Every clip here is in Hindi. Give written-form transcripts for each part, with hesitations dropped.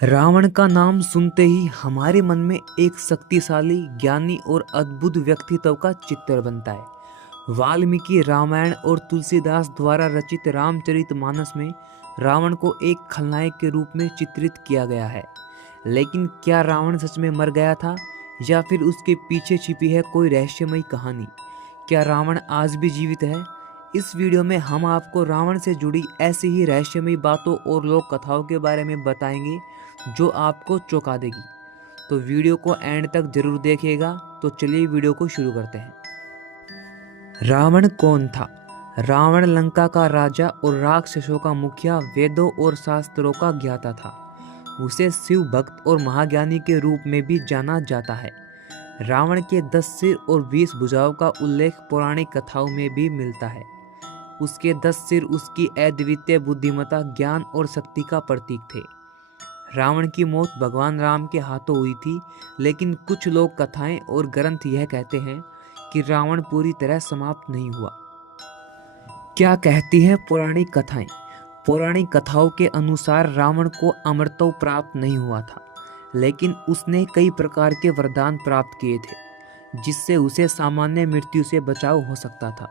रावण का नाम सुनते ही हमारे मन में एक शक्तिशाली, ज्ञानी और अद्भुत व्यक्तित्व का चित्र बनता है। वाल्मीकि रामायण और तुलसीदास द्वारा रचित रामचरितमानस में रावण को एक खलनायक के रूप में चित्रित किया गया है। लेकिन क्या रावण सच में मर गया था या फिर उसके पीछे छिपी है कोई रहस्यमयी कहानी? क्या रावण आज भी जीवित है? इस वीडियो में हम आपको रावण से जुड़ी ऐसी ही रहस्यमयी बातों और लोक कथाओं के बारे में बताएंगे जो आपको चौंका देगी। तो वीडियो को एंड तक जरूर देखिएगा। तो चलिए वीडियो को शुरू करते हैं। रावण कौन था? रावण लंका का राजा और राक्षसों का मुखिया, वेदों और शास्त्रों का ज्ञाता था। उसे शिव भक्त और महाज्ञानी के रूप में भी जाना जाता है। रावण के 10 सिर और 20 भुजाओं का उल्लेख पौराणिक कथाओं में भी मिलता है। उसके 10 सिर उसकी अद्वितीय बुद्धिमत्ता, ज्ञान और शक्ति का प्रतीक थे। रावण की मौत भगवान राम के हाथों हुई थी, लेकिन कुछ लोक कथाएं और ग्रंथ यह कहते हैं कि रावण पूरी तरह समाप्त नहीं हुआ। क्या कहती हैं पौराणिक कथाएं? पौराणिक कथाओं के अनुसार रावण को अमरत्व प्राप्त नहीं हुआ था, लेकिन उसने कई प्रकार के वरदान प्राप्त किए थे जिससे उसे सामान्य मृत्यु से बचाव हो सकता था।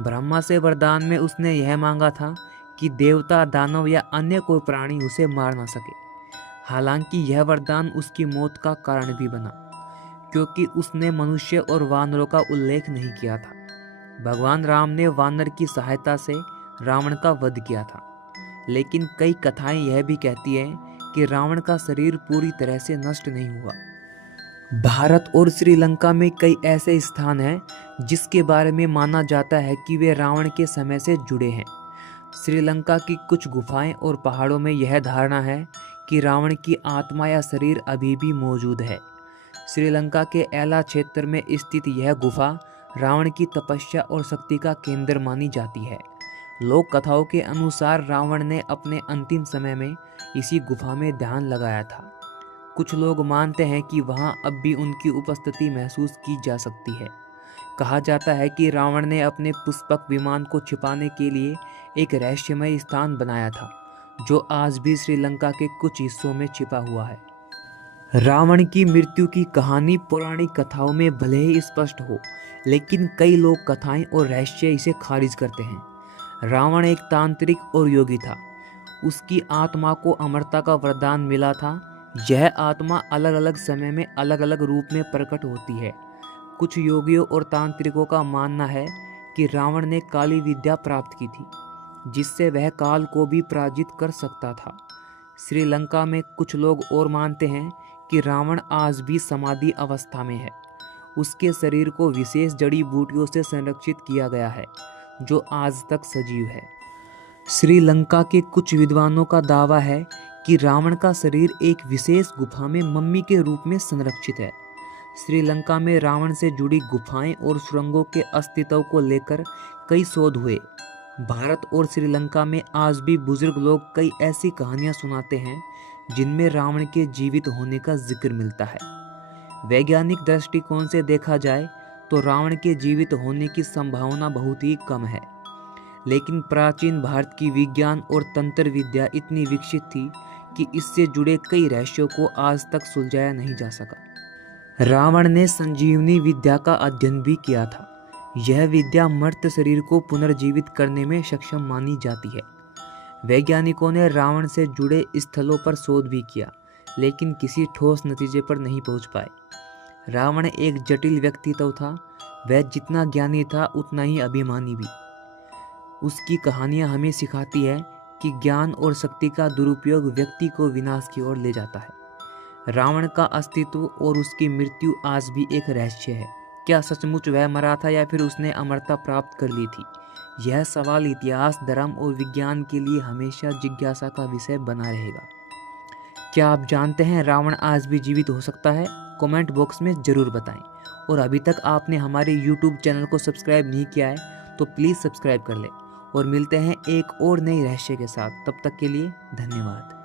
ब्रह्मा से वरदान में उसने यह मांगा था कि देवता, दानव या अन्य कोई प्राणी उसे मार ना सके। हालांकि यह वरदान उसकी मौत का कारण भी बना, क्योंकि उसने मनुष्य और वानरों का उल्लेख नहीं किया था। भगवान राम ने वानर की सहायता से रावण का वध किया था, लेकिन कई कथाएं यह भी कहती हैं कि रावण का शरीर पूरी तरह से नष्ट नहीं हुआ। भारत और श्रीलंका में कई ऐसे स्थान हैं जिसके बारे में माना जाता है कि वे रावण के समय से जुड़े हैं। श्रीलंका की कुछ गुफाएं और पहाड़ों में यह धारणा है कि रावण की आत्मा या शरीर अभी भी मौजूद है। श्रीलंका के एला क्षेत्र में स्थित यह गुफा रावण की तपस्या और शक्ति का केंद्र मानी जाती है। लोक कथाओं के अनुसार रावण ने अपने अंतिम समय में इसी गुफा में ध्यान लगाया था। कुछ लोग मानते हैं कि वहां अब भी उनकी उपस्थिति महसूस की जा सकती है। कहा जाता है कि रावण ने अपने पुष्पक विमान को छिपाने के लिए एक रहस्यमय स्थान बनाया था, जो आज भी श्रीलंका के कुछ हिस्सों में छिपा हुआ है। रावण की मृत्यु की कहानी पौराणिक कथाओं में भले ही स्पष्ट हो, लेकिन कई लोक कथाएं और रहस्य इसे खारिज करते हैं। रावण एक तांत्रिक और योगी था। उसकी आत्मा को अमरता का वरदान मिला था। यह आत्मा अलग अलग समय में अलग अलग रूप में प्रकट होती है। कुछ योगियों और तांत्रिकों का मानना है कि रावण ने काली विद्या प्राप्त की थी, जिससे वह काल को भी पराजित कर सकता था। श्रीलंका में कुछ लोग और मानते हैं कि रावण आज भी समाधि अवस्था में है। उसके शरीर को विशेष जड़ी बूटियों से संरक्षित किया गया है, जो आज तक सजीव है। श्रीलंका के कुछ विद्वानों का दावा है कि रावण का शरीर एक विशेष गुफा में मम्मी के रूप में संरक्षित है। श्रीलंका में रावण से जुड़ी गुफाएं और सुरंगों के अस्तित्व को लेकर कई शोध हुए। भारत और श्रीलंका में आज भी बुजुर्ग लोग कई ऐसी कहानियां सुनाते हैं जिनमें रावण के जीवित होने का जिक्र मिलता है। वैज्ञानिक दृष्टिकोण से देखा जाए तो रावण के जीवित होने की संभावना बहुत ही कम है, लेकिन प्राचीन भारत की विज्ञान और तंत्र विद्या इतनी विकसित थी कि इससे जुड़े कई रहस्यों को आज तक सुलझाया नहीं जा सका। रावण ने संजीवनी विद्या का अध्ययन भी किया था। यह विद्या मर्त शरीर को पुनर्जीवित करने में सक्षम मानी जाती है। वैज्ञानिकों ने रावण से जुड़े स्थलों पर शोध भी किया, लेकिन किसी ठोस नतीजे पर नहीं पहुंच पाए। रावण एक जटिल व्यक्तित्व था। वह जितना ज्ञानी था उतना ही अभिमानी भी। उसकी कहानियां हमें सिखाती है कि ज्ञान और शक्ति का दुरुपयोग व्यक्ति को विनाश की ओर ले जाता है। रावण का अस्तित्व और उसकी मृत्यु आज भी एक रहस्य है। क्या सचमुच वह मरा था या फिर उसने अमरता प्राप्त कर ली थी? यह सवाल इतिहास, धर्म और विज्ञान के लिए हमेशा जिज्ञासा का विषय बना रहेगा। क्या आप जानते हैं रावण आज भी जीवित हो सकता है? कमेंट बॉक्स में ज़रूर बताएं। और अभी तक आपने हमारे YouTube चैनल को सब्सक्राइब नहीं किया है तो प्लीज़ सब्सक्राइब कर लें। और मिलते हैं एक और नए रहस्य के साथ। तब तक के लिए धन्यवाद।